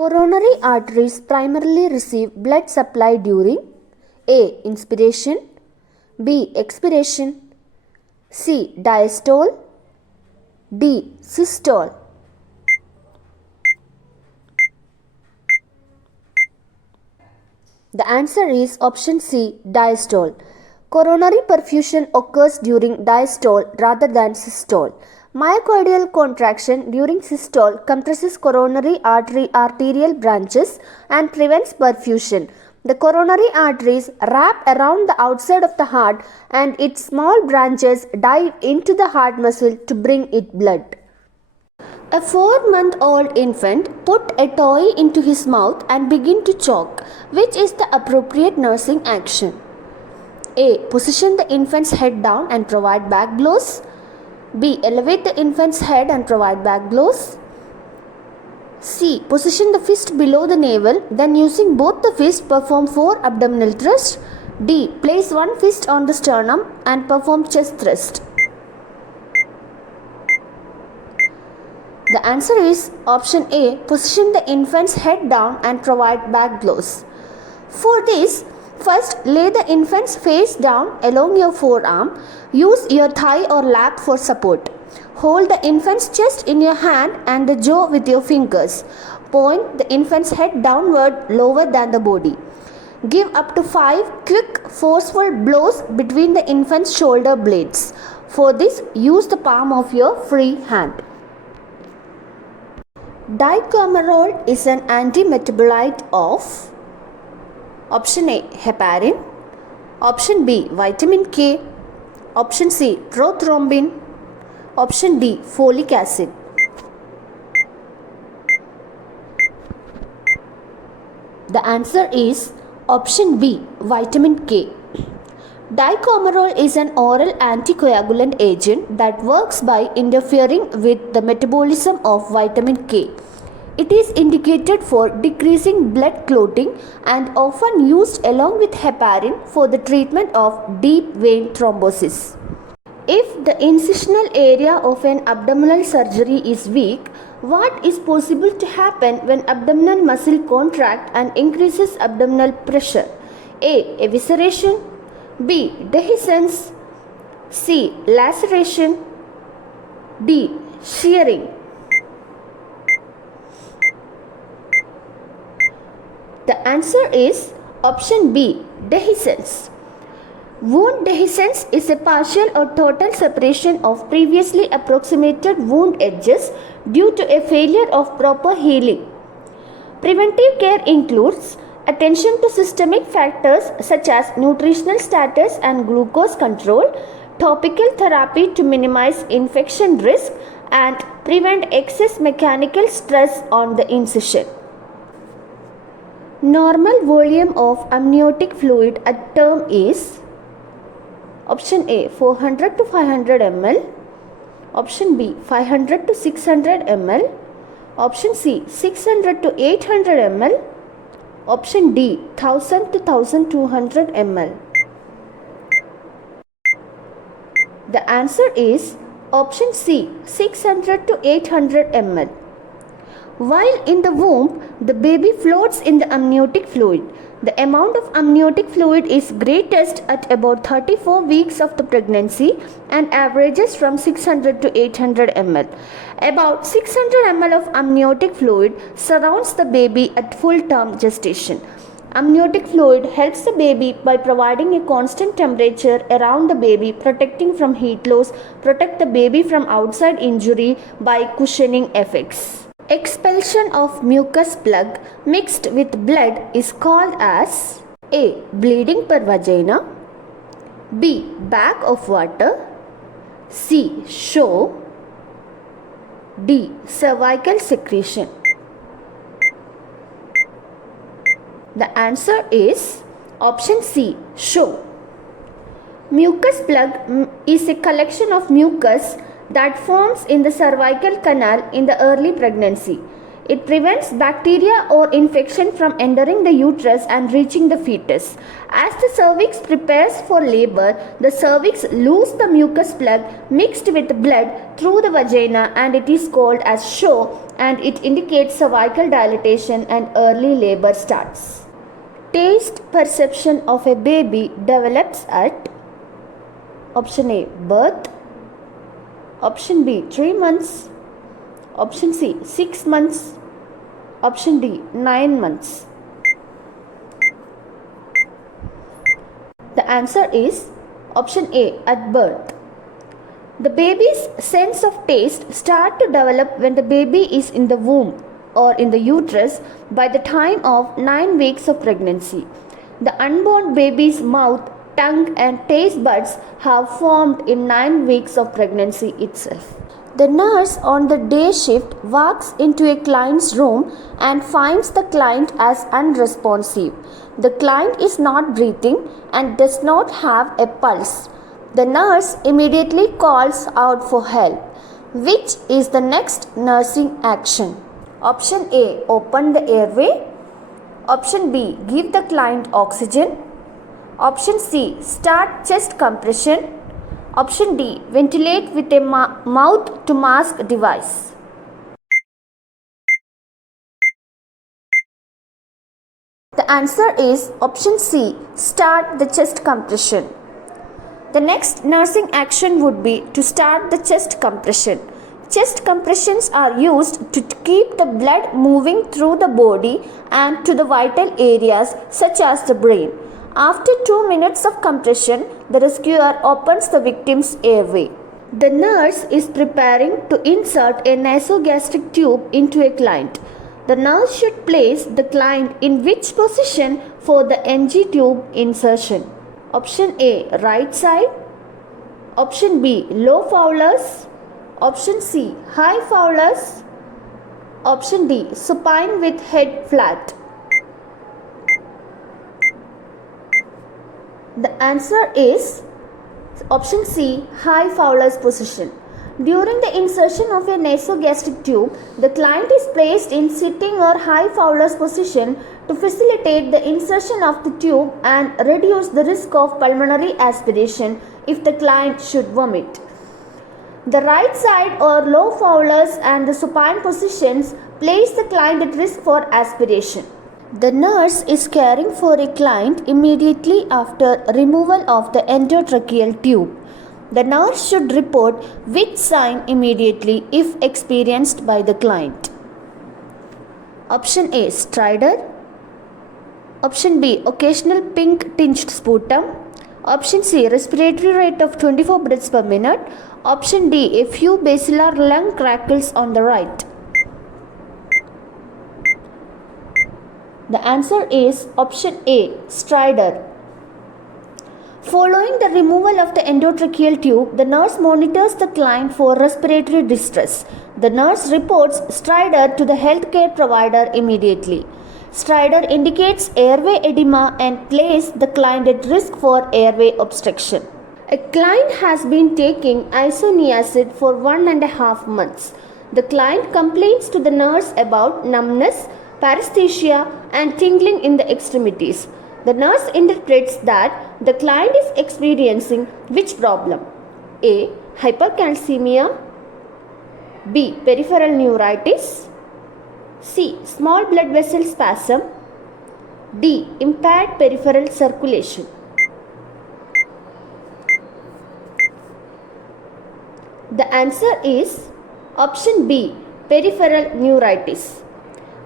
Coronary arteries primarily receive blood supply during A. Inspiration, B. Expiration, C. Diastole, D. Systole. The answer is option C. Diastole. Coronary perfusion occurs during diastole rather than systole. Myocardial contraction during systole compresses coronary arterial branches and prevents perfusion. The coronary arteries wrap around the outside of the heart and its small branches dive into the heart muscle to bring it blood. A 4-month-old infant put a toy into his mouth and begin to choke. Which is the appropriate nursing action? A. Position the infant's head down and provide back blows. B. Elevate the infant's head and provide back blows. C. Position the fist below the navel, then using both the fists perform 4 abdominal thrusts. D. Place one fist on the sternum and perform chest thrust. The answer is option A. Position the infant's head down and provide back blows. For this, first lay the infant's face down along your forearm. Use your thigh or lap for support. Hold the infant's chest in your hand and the jaw with your fingers. Point the infant's head downward lower than the body. Give up to 5 quick, forceful blows between the infant's shoulder blades. For this, use the palm of your free hand. Dicumarol is an antimetabolite of option A. heparin, option B. vitamin K, option C. prothrombin, option D. folic acid. The answer is option B. vitamin K. Dicumarol is an oral anticoagulant agent that works by interfering with the metabolism of vitamin K. It is indicated for decreasing blood clotting and often used along with heparin for the treatment of deep vein thrombosis. If the incisional area of an abdominal surgery is weak, what is possible to happen when abdominal muscle contract and increases abdominal pressure? A. Evisceration, B. Dehiscence, C. Laceration, D. Shearing. The answer is option B. Dehiscence. Wound dehiscence is a partial or total separation of previously approximated wound edges due to a failure of proper healing. Preventive care includes attention to systemic factors such as nutritional status and glucose control, topical therapy to minimize infection risk, and prevent excess mechanical stress on the incision. Normal volume of amniotic fluid at term is option A. 400 to 500 ml, option B. 500 to 600 ml, option C. 600 to 800 ml, option D. 1000 to 1200 ml. The answer is option C. 600 to 800 ml. While in the womb, the baby floats in the amniotic fluid. The amount of amniotic fluid is greatest at about 34 weeks of the pregnancy and averages from 600 to 800 ml. About 600 ml of amniotic fluid surrounds the baby at full term gestation. Amniotic fluid helps the baby by providing a constant temperature around the baby, protecting from heat loss, protect the baby from outside injury by cushioning effects. Expulsion of mucus plug mixed with blood is called as A. bleeding per vagina, B. bag of water, C. show, D. cervical secretion. The answer is option C. show. Mucus plug is a collection of mucus that forms in the cervical canal in the early pregnancy. It prevents bacteria or infection from entering the uterus and reaching the fetus. As the cervix prepares for labor, the cervix loses the mucus plug mixed with blood through the vagina, and it is called as show, and it indicates cervical dilatation and early labor starts. Taste perception of a baby develops at option A, birth, option B, 3 months, option C, 6 months, option D, 9 months. The answer is option A, at birth. The baby's sense of taste starts to develop when the baby is in the womb or in the uterus by the time of 9 weeks of pregnancy. The unborn baby's mouth, tongue and taste buds have formed in 9 weeks of pregnancy itself. The nurse on the day shift walks into a client's room and finds the client as unresponsive. The client is not breathing and does not have a pulse. The nurse immediately calls out for help. Which is the next nursing action? Option A, open the airway. Option B, give the client oxygen. Option C, start chest compression. Option D, ventilate with a mouth to mask device. The answer is option C, start the chest compression. The next nursing action would be to start the chest compression. Chest compressions are used to keep the blood moving through the body and to the vital areas such as the brain. After 2 minutes of compression, the rescuer opens the victim's airway. The nurse is preparing to insert a nasogastric tube into a client. The nurse should place the client in which position for the NG tube insertion? Option A, right side. Option B, low Fowler's. Option C, high Fowler's. Option D, supine with head flat. The answer is option C, high Fowler's position. During the insertion of a nasogastric tube, the client is placed in sitting or high Fowler's position to facilitate the insertion of the tube and reduce the risk of pulmonary aspiration if the client should vomit. The right side or low Fowler's and the supine positions place the client at risk for aspiration. The nurse is caring for a client immediately after removal of the endotracheal tube. The nurse should report which sign immediately if experienced by the client. Option A, stridor. Option B, occasional pink tinged sputum. Option C, respiratory rate of 24 breaths per minute. Option D, a few basilar lung crackles on the right. The answer is option A, stridor. Following the removal of the endotracheal tube, the nurse monitors the client for respiratory distress. The nurse reports stridor to the healthcare provider immediately. Stridor indicates airway edema and places the client at risk for airway obstruction. A client has been taking isoniazid for 1.5 months. The client complains to the nurse about numbness, paresthesia and tingling in the extremities. The nurse interprets that the client is experiencing which problem? A, hypercalcemia. B, peripheral neuritis. C, small blood vessel spasm. D, impaired peripheral circulation. The answer is option B, peripheral neuritis.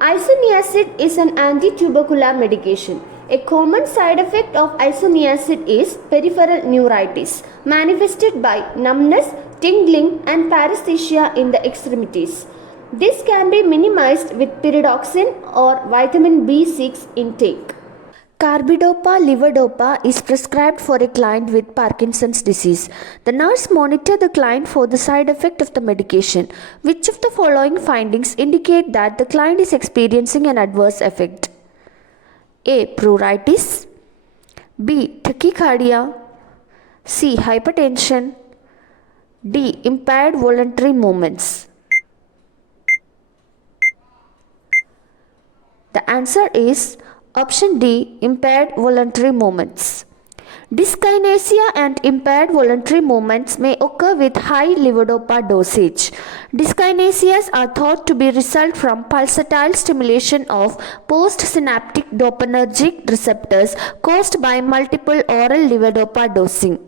Isoniazid is an anti-tubercular medication. A common side effect of isoniazid is peripheral neuritis, manifested by numbness, tingling and paresthesia in the extremities. This can be minimized with pyridoxine or vitamin B6 intake. Carbidopa-levodopa is prescribed for a client with Parkinson's disease. The nurse monitors the client for the side effect of the medication. Which of the following findings indicate that the client is experiencing an adverse effect? A, pruritus. B, tachycardia. C, hypertension. D, impaired voluntary movements. answer is option D, impaired voluntary movements. Dyskinesia and impaired voluntary movements may occur with high levodopa dosage. Dyskinesias are thought to be result from pulsatile stimulation of postsynaptic dopaminergic receptors caused by multiple oral levodopa dosing.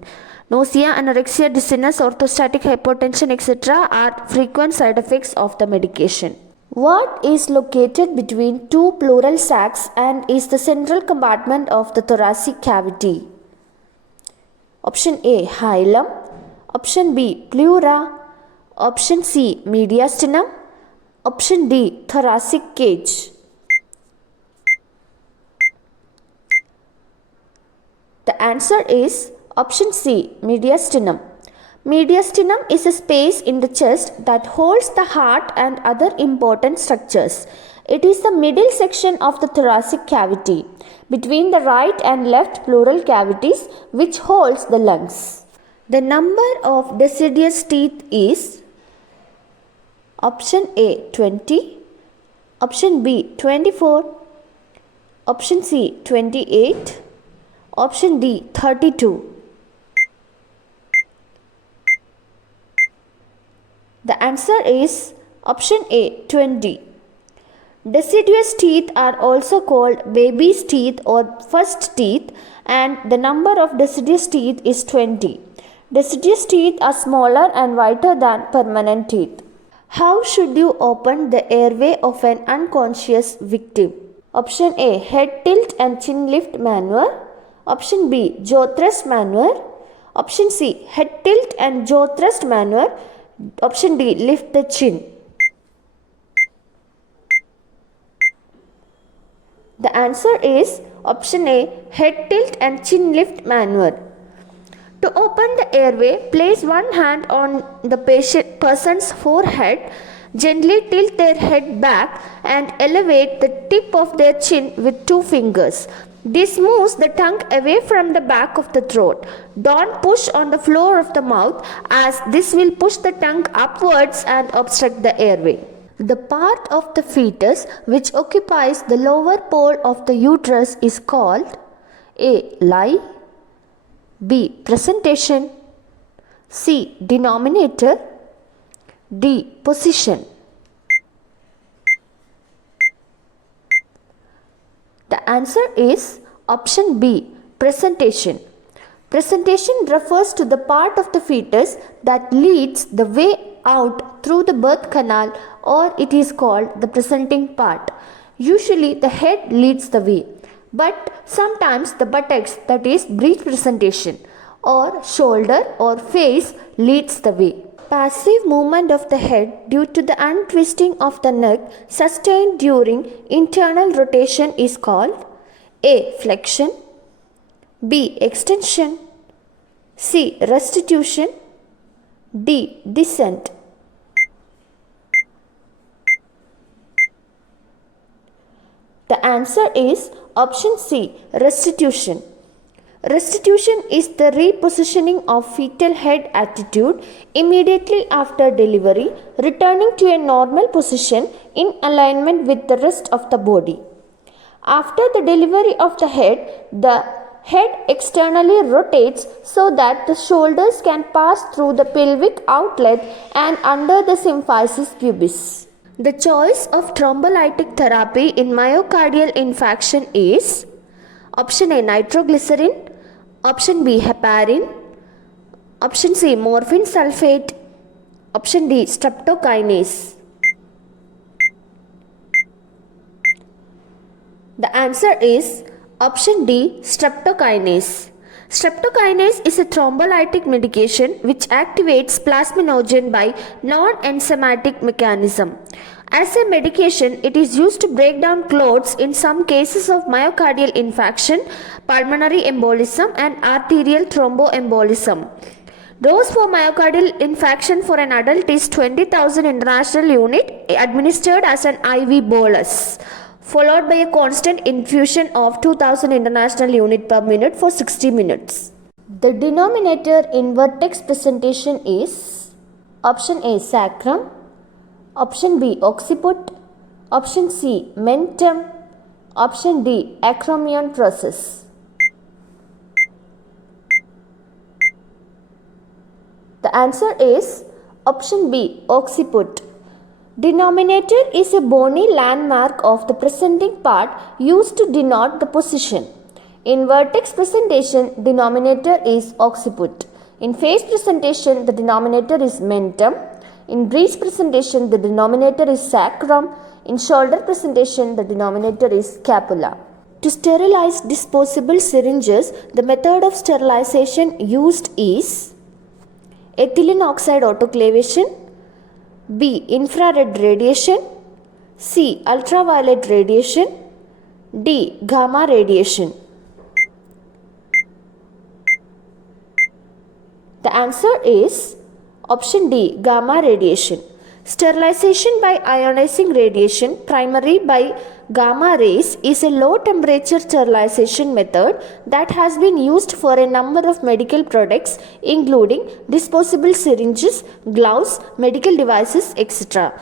Nausea, anorexia, dizziness, orthostatic hypotension, etc. are frequent side effects of the medication. What is located between two pleural sacs and is the central compartment of the thoracic cavity? Option A, hilum. Option B, pleura. Option C, mediastinum. Option D, thoracic cage. The answer is option C, mediastinum. Mediastinum is a space in the chest that holds the heart and other important structures. It is the middle section of the thoracic cavity between the right and left pleural cavities which holds the lungs. The number of deciduous teeth is option A 20, option B 24, option C 28, option D 32. The answer is option A 20. Deciduous teeth are also called baby's teeth or first teeth, and the number of deciduous teeth is 20. Deciduous teeth are smaller and whiter than permanent teeth. How should you open the airway of an unconscious victim? Option A, head tilt and chin lift maneuver. Option B, jaw thrust maneuver. Option C, head tilt and jaw thrust maneuver. Option D, lift the chin. The answer is option A, head tilt and chin lift maneuver. To open the airway, place one hand on the person's forehead, gently tilt their head back and elevate the tip of their chin with two fingers. This moves the tongue away from the back of the throat. Don't push on the floor of the mouth, as this will push the tongue upwards and obstruct the airway. The part of the fetus which occupies the lower pole of the uterus is called A, lie, B, presentation, C, denominator, D, position. The answer is option B, presentation. Presentation refers to the part of the fetus that leads the way out through the birth canal, or it is called the presenting part. Usually the head leads the way, but sometimes the buttocks, that is breech presentation, or shoulder or face leads the way. Passive movement of the head due to the untwisting of the neck sustained during internal rotation is called A, flexion, B, extension, C, restitution, D, descent. The answer is option C, restitution. Restitution is the repositioning of fetal head attitude immediately after delivery, returning to a normal position in alignment with the rest of the body. After the delivery of the head externally rotates so that the shoulders can pass through the pelvic outlet and under the symphysis pubis. The choice of thrombolytic therapy in myocardial infarction is option A, nitroglycerin, option B, heparin, option C, morphine sulfate, option D, streptokinase. The answer is option D, streptokinase. Streptokinase is a thrombolytic medication which activates plasminogen by non-enzymatic mechanism. As a medication, it is used to break down clots in some cases of myocardial infarction, pulmonary embolism and arterial thromboembolism. Dose for myocardial infarction for an adult is 20,000 international unit administered as an IV bolus, followed by a constant infusion of 2000 international unit per minute for 60 minutes. The denominator in vertex presentation is option A, sacrum, option B, occiput, option C, mentum, Option D. Acromion process. The answer is option B. Occiput. Denominator is a bony landmark of the presenting part used to denote the position. In vertex presentation, denominator is occiput. In face presentation, the denominator is mentum. In breech presentation, the denominator is sacrum. In shoulder presentation, the denominator is scapula. To sterilize disposable syringes, the method of sterilization used is ethylene oxide autoclavation, B. Infrared radiation, C. Ultraviolet radiation, D. Gamma radiation. The answer is option D. Gamma radiation. Sterilization by ionizing radiation, primarily by gamma rays, is a low temperature sterilization method that has been used for a number of medical products including disposable syringes, gloves, medical devices, etc.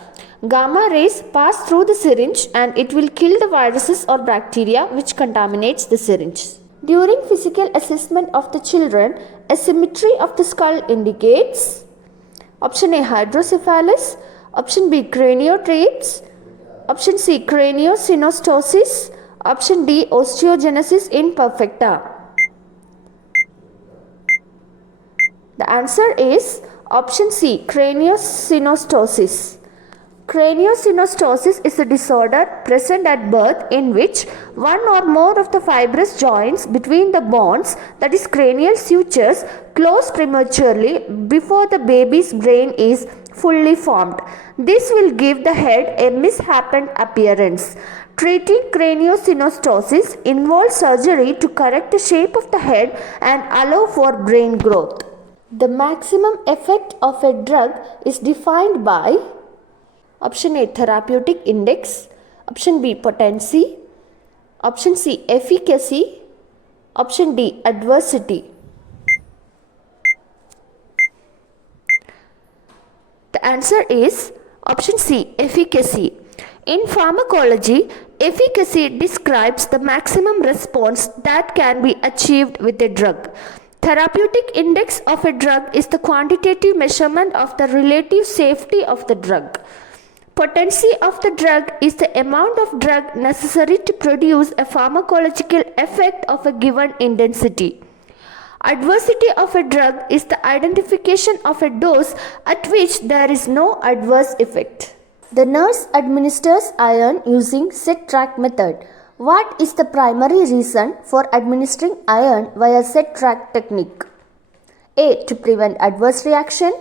Gamma rays pass through the syringe and it will kill the viruses or bacteria which contaminates the syringe. During physical assessment of the children, asymmetry of the skull indicates option A. Hydrocephalus, option B. Craniotraps, option C. Craniosynostosis, option D. Osteogenesis imperfecta. The answer is option C. Craniosynostosis. Craniosynostosis is a disorder present at birth in which one or more of the fibrous joints between the bones, that is cranial sutures, close prematurely before the baby's brain is fully formed. This will give the head a misshapen appearance. Treating craniosynostosis involves surgery to correct the shape of the head and allow for brain growth. The maximum effect of a drug is defined by option A. Therapeutic index, option B. Potency, option C. Efficacy, option D. Adversity. The answer is option C. Efficacy. In pharmacology, efficacy describes the maximum response that can be achieved with a drug. Therapeutic index of a drug is the quantitative measurement of the relative safety of the drug. Potency of the drug is the amount of drug necessary to produce a pharmacological effect of a given intensity. Adversity of a drug is the identification of a dose at which there is no adverse effect. The nurse administers iron using set-track method. What is the primary reason for administering iron via set-track technique? A. To prevent adverse reaction,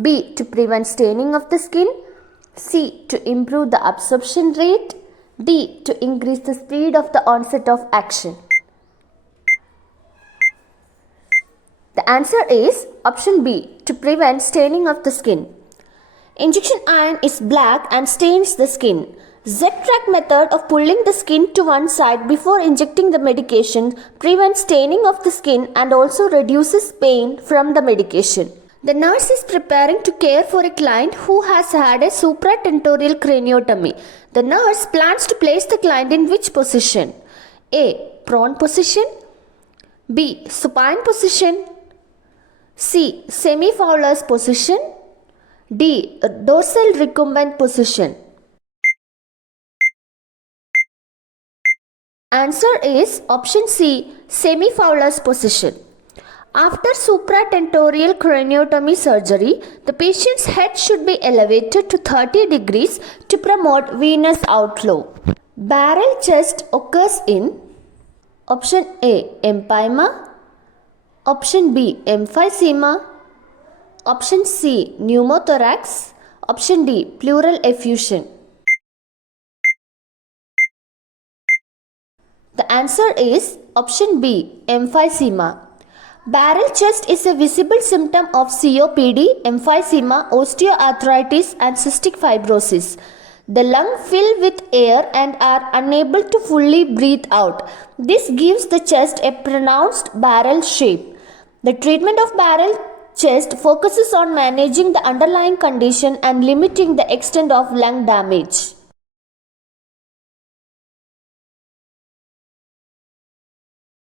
B. To prevent staining of the skin, C. To improve the absorption rate, D. To increase the speed of the onset of action. The answer is option B. To prevent staining of the skin. Injection iron is black and stains the skin. Z-track method of pulling the skin to one side before injecting the medication prevents staining of the skin and also reduces pain from the medication. The nurse is preparing to care for a client who has had a supratentorial craniotomy. The nurse plans to place the client in which position? A. Prone position, B. Supine position, C. Semi-Fowler's position, D. Dorsal recumbent position. Answer is option C. Semi-Fowler's position. After supratentorial craniotomy surgery, the patient's head should be elevated to 30 degrees to promote venous outflow. Barrel chest occurs in option A. Empyema, option B. Emphysema, option C. Pneumothorax, option D. Pleural effusion. The answer is option B. Emphysema. Barrel chest is a visible symptom of COPD, emphysema, osteoarthritis and cystic fibrosis. The lungs fill with air and are unable to fully breathe out. This gives the chest a pronounced barrel shape. The treatment of barrel chest focuses on managing the underlying condition and limiting the extent of lung damage.